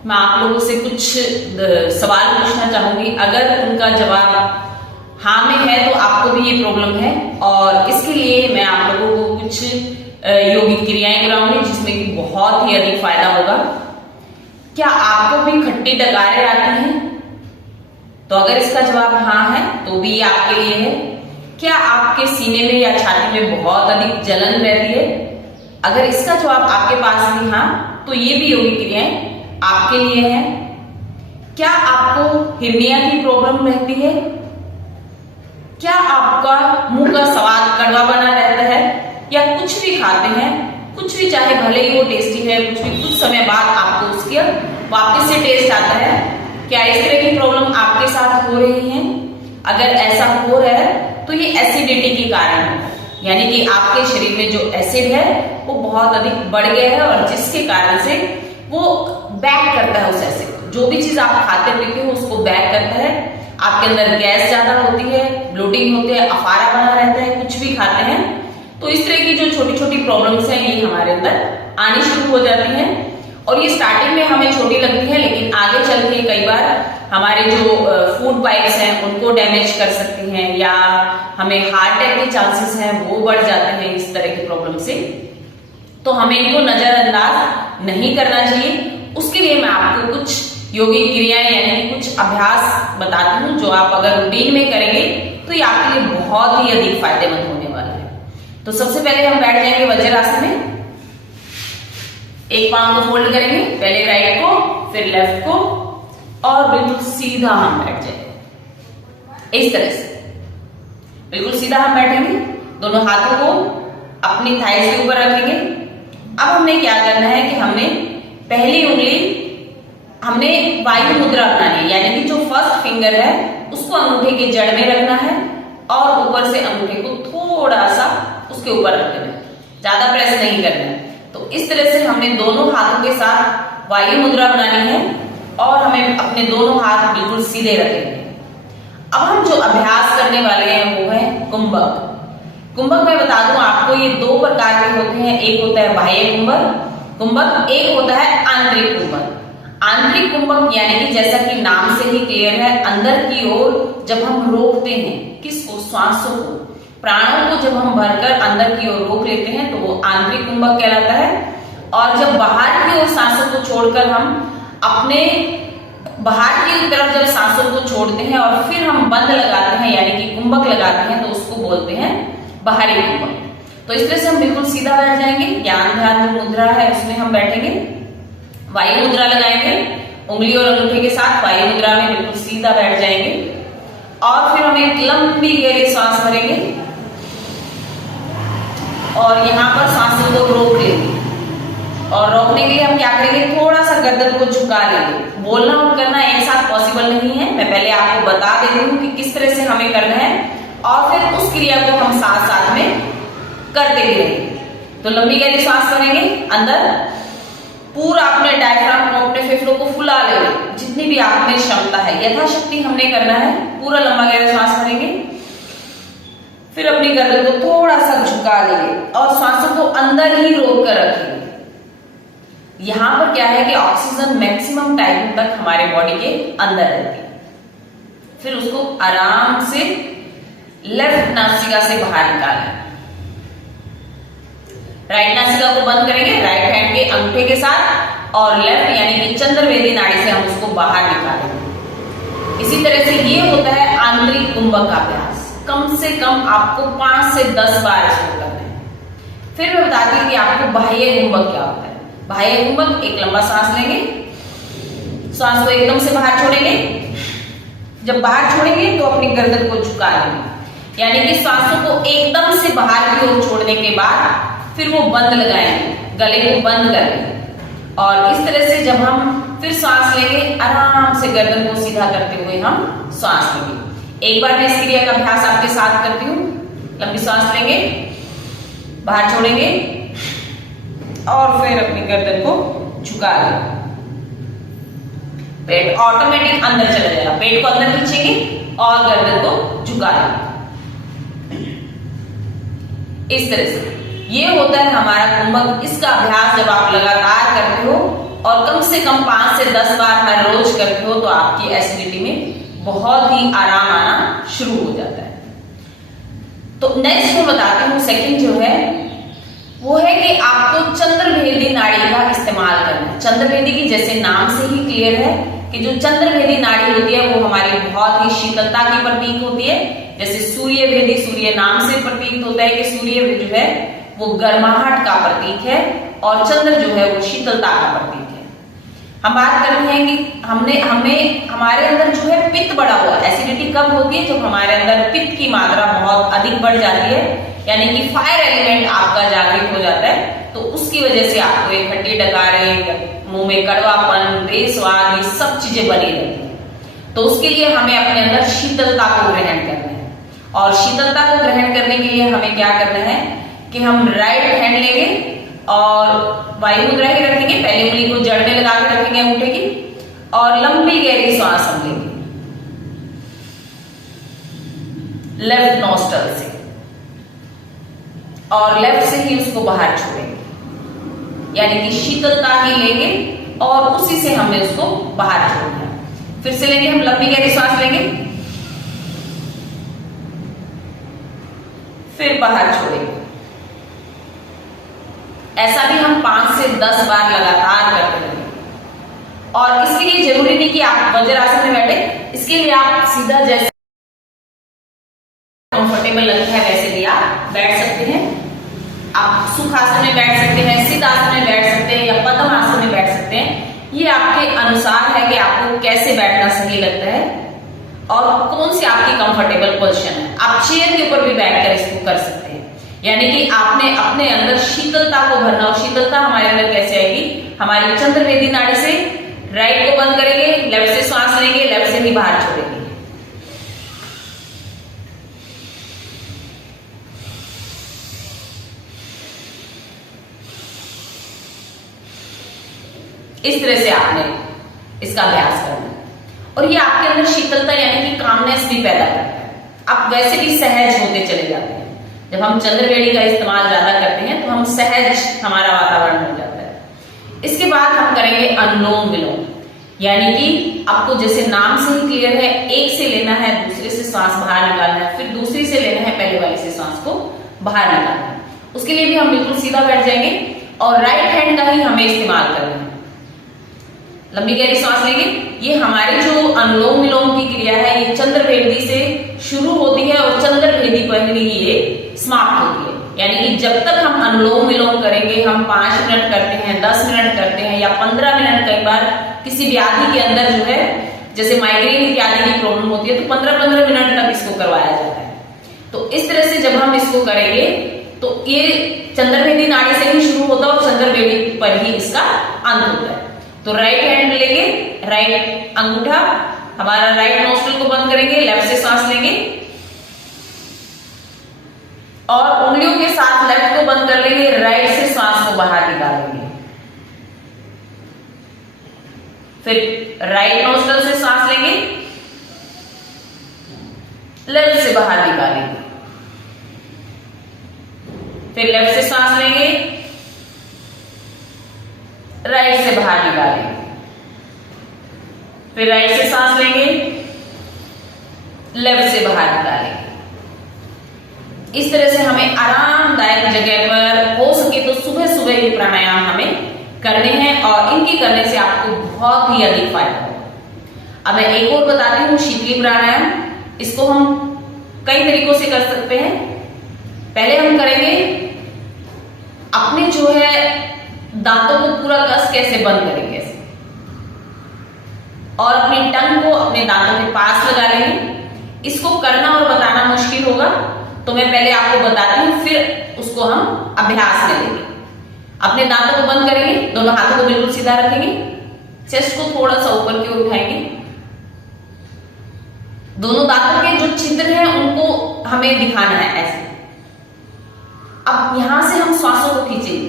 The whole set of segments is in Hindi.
मैं आप लोगों से कुछ सवाल पूछना चाहूंगी। अगर उनका जवाब हाँ में है तो आपको भी ये प्रॉब्लम है, और इसके लिए मैं आप लोगों को कुछ योगिक क्रियाएं कराऊंगी जिसमें कि बहुत ही अधिक फायदा होगा। क्या आपको भी खट्टी डकारें आती हैं? तो अगर इसका जवाब हाँ है तो भी ये आपके लिए है। क्या आपके सीने में या छाती में बहुत अधिक जलन रहती है? अगर इसका जवाब आपके पास भी हाँ तो ये भी योगिक क्रियाएं आपके लिए है। क्या आपको हिरनिया की प्रॉब्लम रहती है? क्या आपका मुंह का स्वाद कड़वा बना रहता है, या कुछ भी खाते हैं, कुछ भी चाहे भले ही वो टेस्टी है, कुछ भी कुछ समय बाद आपको उसके वापस से टेस्ट आता है? क्या इस तरह की प्रॉब्लम आपके साथ हो रही है? अगर ऐसा हो रहा है तो ये एसिडिटी के कारण है, यानी कि आपके शरीर में जो एसिड है वो बहुत अधिक बढ़ गया है, और जिसके कारण से वो बैक करता है उस एसिड को। जो भी चीज आप खाते पीते हो उसको बैक करता है। आपके अंदर गैस ज्यादा होती है, ब्लोटिंग होती है, अफारा बना रहता है, कुछ भी खाते हैं तो इस तरह की जो छोटी छोटी प्रॉब्लम्स हैं ये हमारे अंदर आनी शुरू हो जाती हैं। और ये स्टार्टिंग में हमें छोटी लगती है, लेकिन आगे चल के कई बार हमारे जो फूड पाइप्स हैं उनको डैमेज कर सकती हैं, या हमें हार्ट अटैक के चांसेस हैं वो बढ़ जाते हैं इस तरह की प्रॉब्लम से। तो हमें इनको नजरअंदाज नहीं करना चाहिए। उसके लिए मैं आपको कुछ योगिक क्रियाएं यानी कुछ अभ्यास बताती हूँ, जो आप अगर रूटीन में करेंगे तो ये आपके लिए बहुत ही अधिक फायदेमंद होने वाला है। तो सबसे पहले हम बैठ जाएंगे वज्रासन में। एक पांव को फोल्ड करेंगे, पहले राइट को फिर लेफ्ट को, और बिल्कुल सीधा हम बैठ जाएंगे इस तरह से। बिल्कुल सीधा हम बैठेंगे, दोनों हाथों को अपनी थाइस के ऊपर रखेंगे। अब हमने क्या करना है कि हमने पहली उंगली हमने वायु मुद्रा अपनानी है, यानी कि जो फर्स्ट फिंगर है उसको अंगूठे के जड़ में रखना है, और ऊपर से अंगूठे को थोड़ा सा उसके ऊपर रख देना है, ज्यादा प्रेस नहीं करना है। तो इस तरह से हमने दोनों हाथों के साथ वायु मुद्रा बनानी है, और हमें अपने दोनों हाथ बिल्कुल सीधे रखेंगे। अब हम जो अभ्यास करने वाले हैं वो है कुंभक। कुंभक मैं बता दूं आपको, ये दो प्रकार के होते हैं। एक होता है बाह्य कुंभक, एक होता है आंतरिक कुंभक। आंतरिक कुंभक यानी कि जैसा कि नाम से ही क्लियर है, अंदर की ओर जब हम रोकते हैं किसको, सांसों को, प्राणों को जब हम भरकर अंदर की ओर रोक लेते हैं तो वो आंतरिक कुंभक कहलाता है। और जब बाहर की ओर सांसों को छोड़कर हम अपने बाहर की तरफ जब सांसों को छोड़ते हैं और फिर हम बंद लगाते हैं यानी कि कुंभक लगाते हैं, तो उसको बोलते हैं बाहरी कुंभक। तो इस तरह से हम बिल्कुल सीधा बैठ जाएंगे। ज्ञान ध्यान जो मुद्रा है उसमें हम बैठेंगे, वायु मुद्रा लगाएंगे, उंगली और अंगूठे के साथ वायु मुद्रा में बिल्कुल सीधा बैठ जाएंगे, और फिर हम एक लंबी गहरी सांस भरेंगे, और यहाँ पर सांसों को रोक लेंगे। और रोकने के लिए हम क्या करेंगे, थोड़ा सा गर्दन को झुका लेंगे। बोलना और करना एक साथ पॉसिबल नहीं है, मैं पहले आपको बता देती हूँ कि किस तरह से हमें करना है, और फिर उस क्रिया को हम साथ साथ में करते भी रहेंगे। तो लंबी गहरी सांस भरेंगे, अंदर पूरा अपने डायफ्राम को, अपने फेफड़ों को फुला लेंगे, जितनी भी आप में क्षमता है यथाशक्ति हमने करना है। पूरा लंबा गहरा सांस भरेंगे, फिर अपनी गर्दन को थोड़ा सा झुका लेंगे, और सांसों को अंदर ही रोक कर रखेंगे। यहां पर क्या है कि ऑक्सीजन मैक्सिमम टाइम तक हमारे बॉडी के अंदर रहती है। फिर उसको आराम से लेफ्ट नासिका से बाहर निकालें। राइट नासिका को बंद करेंगे राइट हैंड के अंगूठे के साथ, और लेफ्ट यानी कि चंद्रवेदी नाड़ी से हम उसको बाहर निकालेंगे। इसी तरह से ये होता है आंतरिक कुंभक का अभ्यास। कम से कम आपको 5 से 10 बार इसको करना है। फिर मैं बताती हूँ कि आपको बाह्य कुंभक क्या होता है। बाह्य कुंभक, एक लंबा सांस लेंगे, सांस को एकदम से बाहर छोड़ेंगे। जब बाहर छोड़ेंगे तो अपनी गर्दन को झुका लेंगे, यानी कि सांसों को एकदम से बाहर की ओर छोड़ने के बाद फिर वो बंद लगाएंगे, गले को बंद कर लेंगे। और इस तरह से जब हम फिर सांस लेंगे, आराम से गर्दन को सीधा करते हुए हम सांस लेंगे। एक बार मैं इस क्रिया का अभ्यास आपके साथ करती हूँ। लंबी सांस लेंगे, बाहर छोड़ेंगे, और फिर अपनी गर्दन को झुका लेंगे। पेट ऑटोमेटिक अंदर चला जाएगा, पेट को अंदर खींचेंगे और गर्दन को झुका लेंगे। इस तरह से ये होता है हमारा कुंभक। इसका अभ्यास जब आप लगातार करते हो और कम से कम 5 से 10 बार हर रोज करते हो तो आपकी एसिडिटी में बहुत ही आराम आना शुरू हो जाता है। तो नेक्स्ट मैं बताती हूँ, सेकंड जो है वो है कि आपको चंद्रभेदी नाड़ी का इस्तेमाल करना है। चंद्रभेदी की जैसे नाम से ही क्लियर है कि जो चंद्रभेदी नाड़ी होती है वो हमारी बहुत ही शीतलता की प्रतीक होती है। जैसे सूर्यभेदी, सूर्य नाम से प्रतीक होता है कि सूर्य जो है वो गर्माहट का प्रतीक है और चंद्र जो है वो शीतलता का प्रतीक है। हम बात कर रहे हैं कि हमारे अंदर जो है पित्त बढ़ा हुआ, एसिडिटी कब होती है जब हमारे अंदर पित्त की मात्रा बहुत अधिक बढ़ जाती है, यानी कि फायर एलिमेंट आपका जागृत हो जाता है, तो उसकी वजह से आपको ये खट्टे डकारे, मुंह में कड़वापन, बेस्वाद, ये सब चीजें बनी रहती है। तो उसके लिए हमें अपने अंदर शीतलता को ग्रहण करना है और शीतलता को ग्रहण करने के लिए हमें क्या करना है कि हम राइट हैंड लेंगे और वायु मुद्रा ही रखेंगे, पहली उंगली को जड़ में लगा के रखेंगे अंगूठे की और लंबी गहरी सांस हम लेंगे लेफ्ट नॉस्ट्रल से और लेफ्ट से ही उसको बाहर छोड़ेंगे, यानी कि शीतलता ही लेंगे और उसी से हमने उसको बाहर छोड़ना है। फिर से लेंगे हम लंबी गहरी सांस लेंगे, फिर बाहर छोड़ेंगे। ऐसा भी हम 5 से 10 बार लगातार करते रहेंगे। और इसके लिए जरूरी नहीं कि आप वज्रासन में बैठे, इसके लिए आप सीधा जैसे कंफर्टेबल लगता है वैसे भी आप बैठ सकते हैं। आप सुखासन में बैठ सकते हैं, सिद्धासन में बैठ सकते हैं या पद्मासन में बैठ सकते हैं। ये आपके अनुसार है कि आपको कैसे बैठना सही लगता है और कौन सी आपकी कंफर्टेबल पोजीशन है। आप चेयर के ऊपर भी बैठकर इसको कर सकते हैं, यानी कि आपने अपने अंदर शीतलता को भरना। और शीतलता हमारे अंदर कैसे आएगी, हमारी चंद्रभेदी नाड़ी से राइट को बंद करेंगे, लेफ्ट से सांस लेंगे, लेफ्ट से ही बाहर छोड़ेंगे। इस तरह से आपने इसका अभ्यास करना है और ये आपके अंदर शीतलता यानी कि कामनेस भी पैदा करता है। आप वैसे भी सहज होते चले जाते हैं। जब हम चंद्रभेदी का इस्तेमाल ज्यादा करते हैं तो हम सहज, हमारा वातावरण हो जाता है। इसके बाद हम करेंगे अनुलोम विलोम, यानी कि आपको जैसे नाम से ही क्लियर है, एक से लेना है, दूसरे से सांस बाहर निकालना है, फिर दूसरी से लेना है, पहले वाले से सांस को बाहर निकालना है। उसके लिए भी हम बिल्कुल सीधा बैठ जाएंगे और राइट हैंड का ही हमें इस्तेमाल करना है। लंबी गहरी सांस लेंगे। ये हमारी जो अनुलोम विलोम की क्रिया है ये चंद्रभेदी से शुरू होती है और चंद्रभेदी पर ही ये समाप्त होती है। यानी कि जब तक हम अनुलोम विलोम करेंगे, हम 5 मिनट करते हैं, 10 मिनट करते हैं या 15 मिनट, कई बार किसी व्याधि के अंदर जो है जैसे माइग्रेन इत्यादि की प्रॉब्लम होती है तो 15-15 मिनट तक इसको करवाया जाता है। तो इस तरह से जब हम इसको करेंगे तो ये चंद्रभेदी नाड़ी से ही शुरू होता है और चंद्रभेदी पर ही इसका अंत होता है। तो राइट हैंड लेंगे, राइट अंगूठा हमारा राइट नोस्ट्रल को बंद करेंगे, लेफ्ट से सांस लेंगे और उंगलियों के साथ लेफ्ट को बंद कर लेंगे, राइट से सांस को बाहर निकालेंगे। फिर राइट नोस्ट्रल से सांस लेंगे, लेफ्ट से बाहर निकालेंगे, फिर लेफ्ट से सांस लेंगे, राइट से बाहर निकालेंगे, फिर राइट से सांस लेंगे, लेफ्ट से बाहर निकालेंगे। इस तरह से हमें आरामदायक जगह पर, हो सके तो सुबह सुबह ये प्राणायाम हमें करने हैं और इनके करने से आपको बहुत ही अधिक फायदा होगा। अब मैं एक और बताती हूँ, शीतली प्राणायाम। इसको हम कई तरीकों से कर सकते हैं। पहले हम करेंगे अपने जो है दांतों को पूरा कस कैसे बंद करेंगे और अपनी टंग को अपने दांतों के पास लगा लेंगे। इसको करना और बताना मुश्किल होगा तो मैं पहले आपको बताती हूँ, फिर उसको हम अभ्यास में लेंगे। अपने दांतों को बंद करेंगे, दोनों हाथों को बिल्कुल सीधा रखेंगे, चेस्ट को थोड़ा सा ऊपर की ओर उठाएंगे। दोनों दांतों के जो छिद्र हैं उनको हमें दिखाना है ऐसे। अब यहां से हम श्वासों को खींचेंगे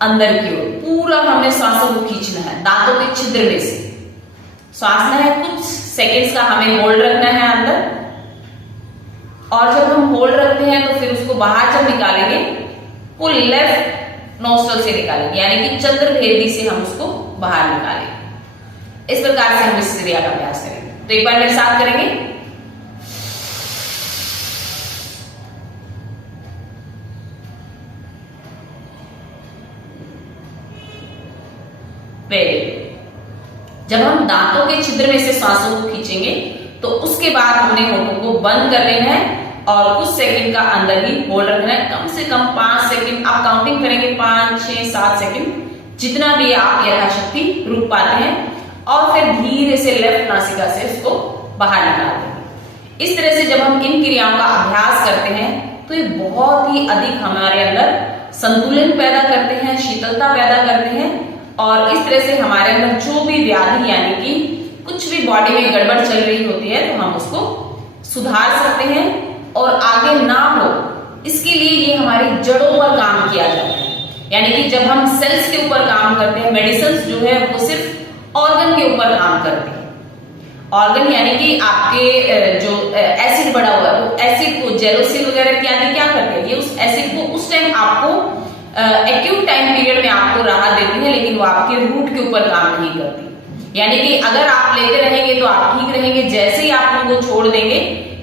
अंदर की ओर, पूरा हमने श्वासों को खींचना है दांतों के छिद्र में से। श्वास है कुछ सेकंड्स का हमें होल्ड रखना है अंदर, और जब हम होल्ड रखते हैं तो फिर उसको बाहर जब निकालेंगे, पुल लेफ्ट नोस्ट्रल से निकालेंगे, यानी कि चंद्रभेदी से हम उसको बाहर निकालेंगे। इस प्रकार से हम इस क्रिया का अभ्यास करेंगे। तो एक बार मेरे साथ करेंगे। Very good. जब हम दांतों के छिद्र में से सांसों को खींचेंगे तो उसके बाद हमने होठों को बंद कर लेना है और कुछ सेकंड का अंदर ही होल्ड रखना है। कम से कम 5 सेकंड आप काउंटिंग करेंगे, 5, 6, 7 सेकंड, जितना भी आप यथाशक्ति रुक पाते हैं, और फिर धीरे से लेफ्ट नासिका से उसको बाहर निकाल देंगे। इस तरह से जब हम इन क्रियाओं का अभ्यास करते हैं तो ये बहुत ही अधिक हमारे अंदर संतुलन पैदा करते हैं, शीतलता पैदा करते हैं, और इस तरह से हमारे अंदर जो भी व्याधि यानी कि कुछ भी बॉडी में गड़बड़ चल रही होती है तो हम उसको सुधार सकते हैं और आगे ना हो, इसके लिए ये हमारी जड़ों पर काम किया जाता है। यानी कि जब हम सेल्स के ऊपर काम करते हैं, मेडिसिन जो है वो सिर्फ ऑर्गन के ऊपर काम करती है। ऑर्गन यानी कि आपके जो एसिड बढ़ा हुआ है, वो एसिड को जेलोसिल वगैरह इत्यादि क्या करते हैं, ये उस एसिड को उस टाइम आपको एक्यूट टाइम पीरियड में आपको राहत देती है, लेकिन वो आपके रूट के ऊपर काम नहीं करती। यानी कि अगर आप लेते रहेंगे तो आप ठीक रहेंगे, जैसे ही आप उनको छोड़ देंगे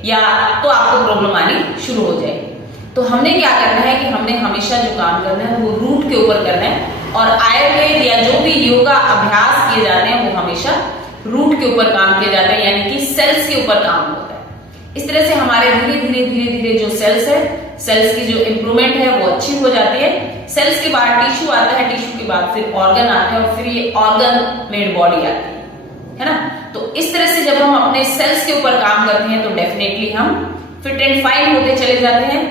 या तो आपको प्रॉब्लम आनी शुरू हो जाएगी। तो हमने क्या करना है कि हमने हमेशा जो काम करना है वो रूट के ऊपर करना है, और आयुर्वेद या जो भी योगा अभ्यास किए जाते हैं वो हमेशा रूट के ऊपर काम किए जाते हैं, यानी कि सेल्स के ऊपर काम होता है। इस तरह से हमारे धीरे धीरे धीरे धीरे जो सेल्स है, सेल्स की जो इंप्रूवमेंट है वो अच्छी हो जाती है। सेल्स के बाद टिश्यू आता है, टिश्यू के बाद फिर ऑर्गन आता है, और फिर ये ऑर्गन मेड बॉडी आती है ना। तो इस तरह से जब हम अपने सेल्स के ऊपर काम करते हैं तो डेफिनेटली हम फिट एंड फाइन होते चले जाते हैं।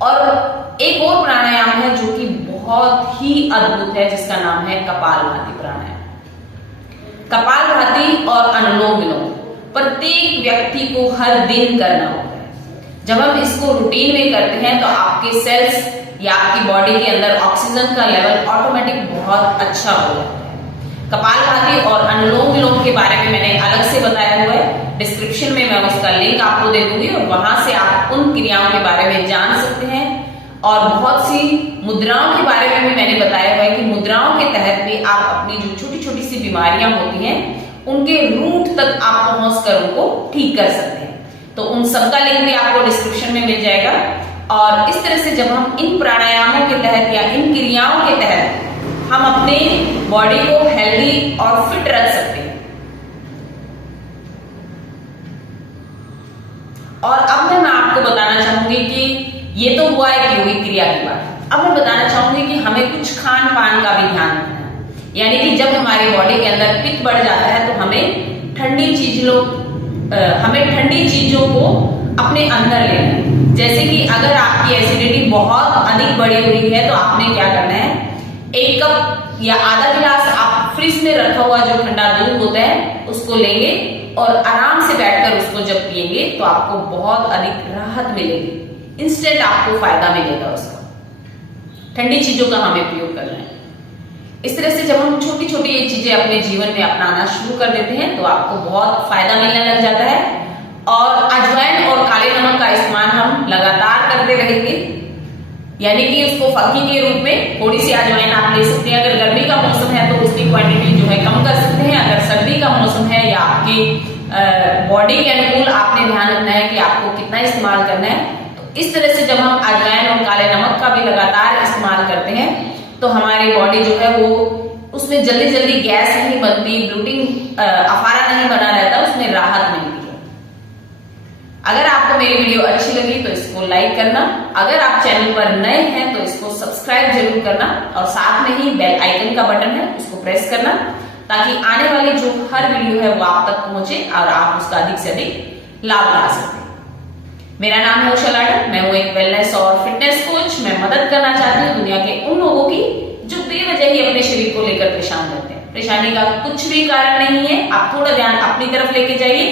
और एक और प्राणायाम है जो कि बहुत ही अद्भुत है, जिसका नाम है कपालभाति प्राणायाम। कपालभाति और अनुलोम विलोम प्रत्येक व्यक्ति को हर दिन करना होता है। जब हम इसको रूटीन में करते हैं तो आपके सेल्स या आपकी बॉडी के अंदर ऑक्सीजन का लेवल ऑटोमेटिक बहुत अच्छा हो जाता है। कपालभाति और अनुलोम विलोम के बारे में मैंने अलग से बताया हुआ है, डिस्क्रिप्शन में मैं उसका लिंक आपको दे दूंगी, और वहां से आप उन क्रियाओं के बारे में जान सकते हैं। और बहुत सी मुद्राओं के बारे में भी मैंने बताया हुआ है कि मुद्राओं के तहत भी आप अपनी जो छोटी छोटी सी बीमारियां होती हैं उनके रूट तक आप पहुंच कर उनको ठीक कर सकते हैं। तो उन सबका लिंक भी आपको डिस्क्रिप्शन में मिल जाएगा। और इस तरह से जब हम इन प्राणायामों के तहत या इन क्रियाओं के तहत हम अपने बॉडी को हेल्दी और फिट रख सकते हैं। और अब मैं आपको बताना चाहूंगी कि ये तो हुआ एक योगिक क्रिया की बात। अब मैं बताना चाहूंगी कि हमें कुछ खान पान का भी ध्यान रखना है। यानी कि जब हमारी बॉडी के अंदर पित्त बढ़ जाता है तो हमें ठंडी चीजों को अपने अंदर लेना है। जैसे कि अगर आपकी एसिडिटी बहुत अधिक बढ़ी हुई है तो आपने क्या करना है, 1 कप या आधा गिलास आप फ्रिज में रखा हुआ जो ठंडा दूध होता है उसको लेंगे और आराम से बैठकर उसको जब पिएंगे तो आपको बहुत अधिक राहत मिलेगी, इंस्टेंट आपको फायदा मिलेगा उसका। ठंडी चीजों का हमें प्रयोग करना है। इस तरह से जब हम छोटी छोटी ये चीजें अपने जीवन में अपनाना शुरू कर देते हैं तो आपको बहुत फायदा मिलने लग जाता है। और अजवाइन और काले नमक का इस्तेमाल हम लगातार करते रहेंगे, यानी कि उसको फक्की के रूप में थोड़ी सी अजवाइन आप ले सकते हैं। अगर गर्मी का मौसम है तो उसकी क्वांटिटी जो है कम कर सकते हैं। अगर सर्दी का मौसम है या आपकी बॉडी के अनुकूल आपने ध्यान रखना है कि आपको कितना इस्तेमाल करना है। तो इस तरह से जब हम अजवाइन और काले नमक का भी लगातार इस्तेमाल करते हैं तो हमारी बॉडी जो है वो उसमें जल्दी जल्दी गैस नहीं बनती, ब्लोटिंग अफारा नहीं बना रहता, उसमें राहत मिलती है। अगर आपको मेरी वीडियो अच्छी लगी तो इसको लाइक करना, अगर आप चैनल पर नए हैं तो इसको सब्सक्राइब जरूर करना, और साथ में ही बेल आइकन का बटन है उसको प्रेस करना, ताकि आने वाली जो हर वीडियो है वो आप तक पहुंचे और आप उसका अधिक से अधिक लाभ उठा सकें। मेरा नाम है उषा लाडन, मैं हूं एक वेलनेस और फिटनेस कोच। मैं मदद करना चाहती हूँ दुनिया के उन लोगों की जो बेवजह ही अपने शरीर को लेकर परेशान रहते हैं। परेशानी का कुछ भी कारण नहीं है, आप थोड़ा ध्यान अपनी तरफ लेके जाइए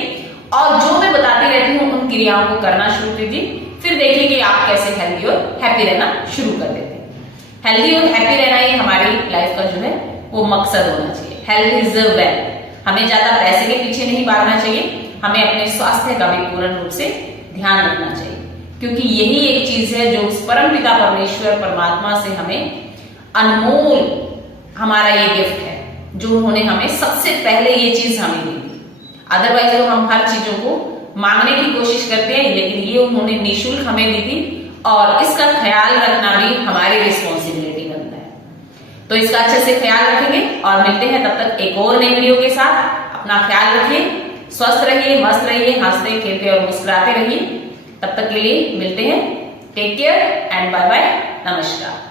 और जो मैं बताती रहती हूँ उन क्रियाओं को करना शुरू कीजिए, फिर देखिए कि आप कैसे हेल्दी और हैप्पी रहना शुरू कर देते हैं। हेल्दी और हैप्पी रहना ही हमारी लाइफ का जो है वो मकसद होना चाहिए। Health is wealth. हमें ज्यादा पैसे के पीछे नहीं भागना चाहिए, हमें अपने स्वास्थ्य का भी पूर्ण रूप से ध्यान रखना चाहिए, क्योंकि यही एक चीज है जो उस परम पिता परमेश्वर परमात्मा से हमें अनमोल हमारा ये गिफ्ट है जो उन्होंने हमें सबसे पहले ये चीज हमें दी थी। अदरवाइज तो हम हर चीजों को मांगने की कोशिश करते हैं, लेकिन ये उन्होंने निःशुल्क हमें दी थी और इसका ख्याल रखना भी हमारी रिस्पॉन्सिबिलिटी बनता है। तो इसका अच्छे से ख्याल रखेंगे और मिलते हैं तब तक एक और नई वीडियो के साथ। अपना ख्याल रखिए, स्वस्थ रहिए, मस्त रहिए, हंसते खेलते और मुस्कुराते रहिए। तब तक के लिए मिलते हैं। Take care and bye bye. नमस्कार।